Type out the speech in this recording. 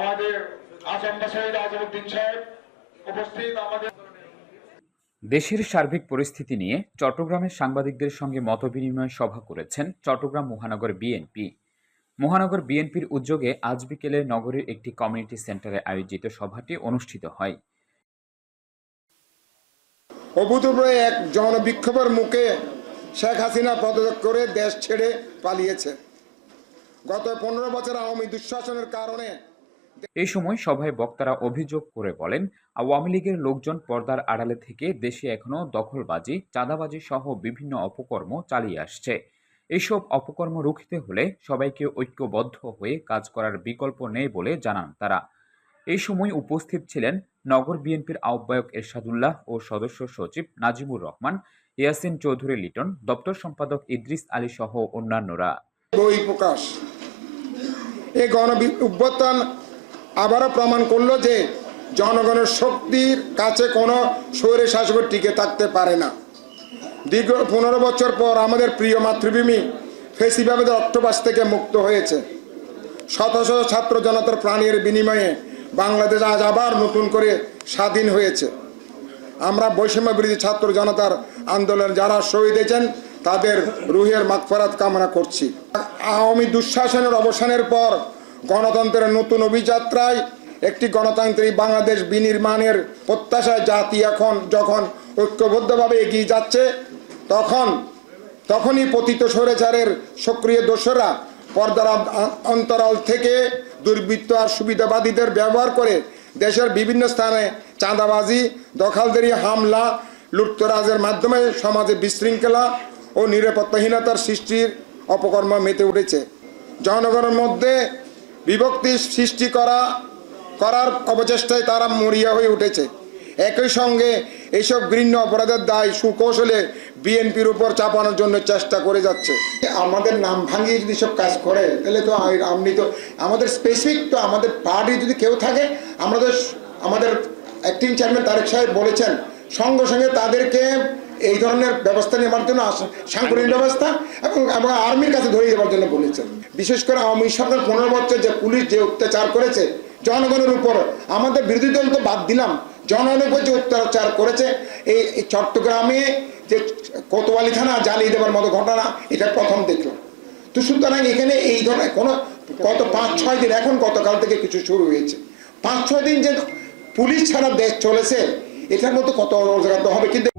আমাদের আজম শহীদ আজমউদ্দিন সাহেব উপস্থিত আমাদের দেশের সার্বিক পরিস্থিতি নিয়ে চট্টগ্রামের সাংবাদিকদের সঙ্গে মতবিনিময় সভা করেছেন চট্টগ্রাম মহানগর বিএনপি। মহানগর বিএনপির উদ্যোগে আজ বিকেলে নগরীর একটি কমিউনিটি সেন্টারে আয়োজিত সভাটি অনুষ্ঠিত হয়। অভূতপূর্ব এক জনবিক্ষোভের মুখে শেখ হাসিনা পদত্যাগ করে দেশ ছেড়ে পালিয়েছে। গত পনেরো বছর আওয়ামী দুঃশাসনের কারণে এই সময় সভায় বক্তারা অভিযোগ করে বলেন, আওয়ামী লীগের লোকজন পর্দার আড়ালে থেকে দেশে এখনও দখলবাজি, চাঁদাবাজি সহ বিভিন্ন অপকর্ম চালিয়ে আসছে। এইসব অপকর্ম রুখতে হলে সবাইকে ঐক্যবদ্ধ হয়ে কাজ করার বিকল্প নেই বলে জানান তারা। এই সময় উপস্থিত ছিলেন নগর বিএনপির আহ্বায়ক এরশাদুল্লাহ ও সদস্য সচিব নাজিমুর রহমান, ইয়াসিন চৌধুরী লিটন, দপ্তর সম্পাদক ইদ্রিস আলী সহ অন্যান্যরা। প্রকাশ। এই গণ আবারও প্রমাণ করল যে জনগণের শক্তির কাছে কোনো শৈরে শাসক টিকে থাকতে পারে না। দীর্ঘ পনেরো বছর পর আমাদের প্রিয় মাতৃভূমি ফেসিবাবেদের অক্টোপাস থেকে মুক্ত হয়েছে। শত শত ছাত্র জনতার প্রাণীর বিনিময়ে বাংলাদেশ আজ আবার নতুন করে স্বাধীন হয়েছে। আমরা বৈষম্য বিরোধী ছাত্র জনতার আন্দোলন যারা শহীদ হয়েছেন, তাদের রুহের মাগফরাত কামনা করছি। আওয়ামী দুঃশাসনের অবসানের পর গণতন্ত্রের নতুন অভিযাত্রায় একটি গণতান্ত্রিক বাংলাদেশ বিনির্মাণের প্রত্যাশায় জাতি এখন যখন ঐক্যবদ্ধভাবে এগিয়ে যাচ্ছে, তখন, তখনই পতিত স্বৈরাচারের সক্রিয় দোসররা পর্দার অন্তরাল থেকে দুর্বৃত্ত আর সুবিধাবাদীদের ব্যবহার করে দেশের বিভিন্ন স্থানে চাঁদাবাজি, দখলদারি হামলা লুপ্তরাজের মাধ্যমে সমাজে বিশৃঙ্খলা ও নিরাপত্তাহীনতার সৃষ্টির অপকর্ম মেতে উঠেছে। জনগণের মধ্যে বিভক্তি সৃষ্টি করা, করার অবচেষ্টায় তারা মরিয়া হয়ে উঠেছে। একই সঙ্গে এইসব ঘৃণ্য অপরাধের দায় সুকৌশলে বিএনপির উপর চাপানোর জন্য চেষ্টা করে যাচ্ছে। আমাদের নাম ভাঙিয়ে যদি সব কাজ করে, তাহলে তো আপনি তো আমাদের স্পেসিফিক তো আমাদের পার্টি যদি কেউ থাকে আমাদের আমাদের অ্যাক্টিং চেয়ারম্যান তারেক সাহেব বলেছেন সঙ্গে সঙ্গে তাদেরকে এই ধরনের ব্যবস্থা নেওয়ার জন্য সাংগঠনিক ব্যবস্থা এবং এবং আর্মির কাছে ধরিয়ে দেওয়ার জন্য বলেছেন বিশেষ করে আওয়ামী সরকার পনেরো বছর যে পুলিশ যে অত্যাচার করেছে, জনগণের উপর আমাদের বিরোধী দল তো বাদ দিলাম, জনগণের উপর যে অত্যাচার করেছে, এই এই চট্টগ্রামে যে কোতোয়ালি থানা জ্বালিয়ে দেওয়ার মতো ঘটনা, এটা প্রথম দেখলাম। তো সুতরাং এখানে এই ধরনের কোনো গত পাঁচ, ছয় দিন, এখন গতকাল থেকে কিছু শুরু হয়েছে। পাঁচ, ছয় দিন যে পুলিশ ছাড়া দেশ চলেছে এটার মতো কত অজাগাত হবে? কিন্তু